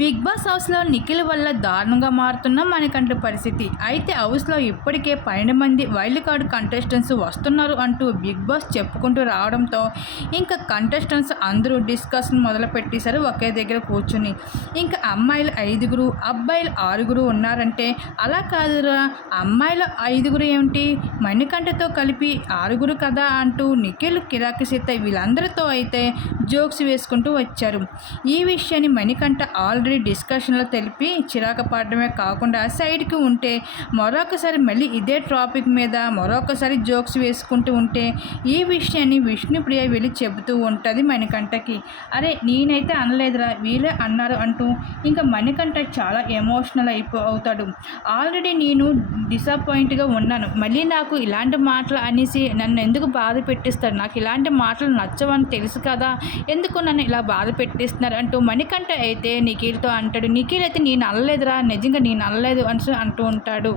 Big boss హౌస్లో నిఖిల్ వల్ల దారుణంగా మారుతున్న మనకంటూ పరిస్థితి. అయితే హౌస్లో ఇప్పటికే పన్నెండు మంది వైల్డ్ కార్డు కంటెస్టెంట్స్ వస్తున్నారు అంటూ బిగ్ బాస్ చెప్పుకుంటూ రావడంతో ఇంకా కంటెస్టెంట్స్ అందరూ డిస్కషన్ మొదలు పెట్టేశారు ఒకే దగ్గర కూర్చుని. ఇంకా అమ్మాయిలు ఐదుగురు అబ్బాయిలు ఆరుగురు ఉన్నారంటే అలా కాదురా అమ్మాయిలు ఐదుగురు ఏమిటి? మణికంఠతో కలిపి ఆరుగురు కదా అంటూ నిఖిల్ కిరాకి సీత వీళ్ళందరితో అయితే జోక్స్ వేసుకుంటూ వచ్చారు. ఈ విషయాన్ని మణికంఠ ఆల్ ఆల్రెడీ డిస్కషన్లో తెలిపి చిరాకు పడడమే కాకుండా సైడ్కి ఉంటే మరొకసారి మళ్ళీ ఇదే టాపిక్ మీద మరొకసారి జోక్స్ వేసుకుంటూ ఉంటే ఈ విషయాన్ని విష్ణుప్రియ వెళ్ళి చెబుతూ ఉంటుంది మణికంఠకి. అరే నేనైతే అనలేదురా వీళ్ళే అన్నారు అంటూ ఇంకా మణికంఠ చాలా ఎమోషనల్ అయిపో అవుతాడు. ఆల్రెడీ నేను డిసప్పాయింట్గా ఉన్నాను. మళ్ళీ నాకు ఇలాంటి మాటలు అనేసి నన్ను ఎందుకు బాధ పెట్టిస్తారు? నాకు ఇలాంటి మాటలు నచ్చవని తెలుసు కదా ఎందుకు నన్ను ఇలా బాధ పెట్టిస్తున్నారు? అంటూ మణికంఠ అయితే నీకు నిఖిల్తో అంటాడు నిఖిల్ అయితే నేను అనలేదురా నిజంగా నేను అనలేదు అని అంటూ ఉంటాడు.